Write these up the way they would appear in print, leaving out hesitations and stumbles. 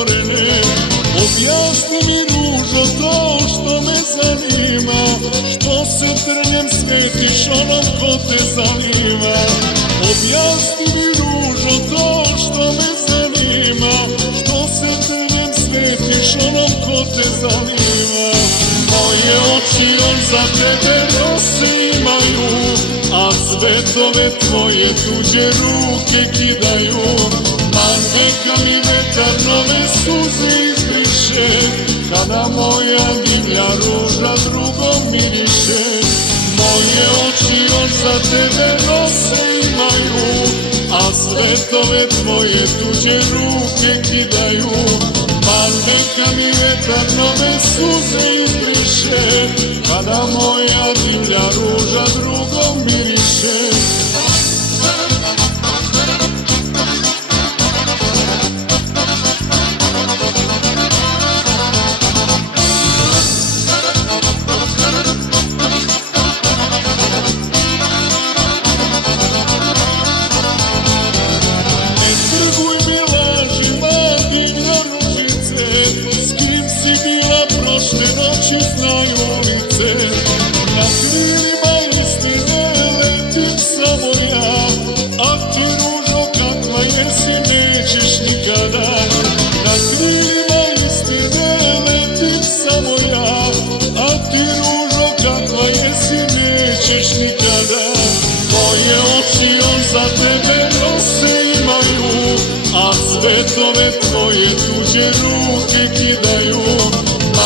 otvorene. Objasni mi ružo to što me zanima, što se trnjem svetiš onom ko te zanima. Objasni mi ružo to što me zanima, što se trnjem svetiš onom ko te zanima. Moje oči on za tebe nose imaju, a svetove tvoje tuđe ruke kidaju. Man neka mi vetar nove suze izbriše, kada moja divlja ruža drugom miriše. Moje oči on za tebe nose imaju, a svetove tvoje tuđe ruke kidaju. Man neka mi vetar nove suze izbriše, kada moja divlja ruža drugom miriše. Znaju ulice, na krilima istine letim samo ja, a ti ružo kakva jesi nećeš nikada. Na krilima istine letim samo ja, a ti ružo kakva jesi nećeš nikada. Moje oči on za tebe nose imaju, a svetove tvoje tuđe ruke kidaju.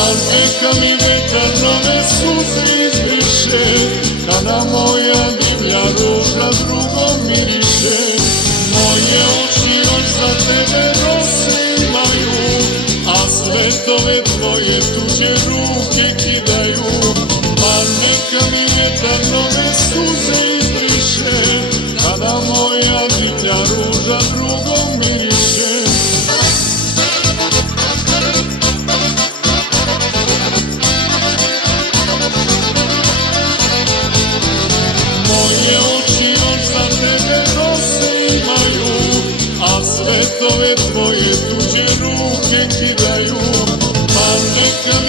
Al neka mi vetar nove suze izbriše, kada moja divlja ruža drugom miriše. Moje oči još za tebe nose imaju, a svetove tvoje tuđe ruke kidaju. Al neka mi vetar nove suze izbriše, kada moja divlja ruža drugom miriše. Moje oči još za tebe nose imaju, a svetove tvoje tuđe ruke kidaju. Pa neka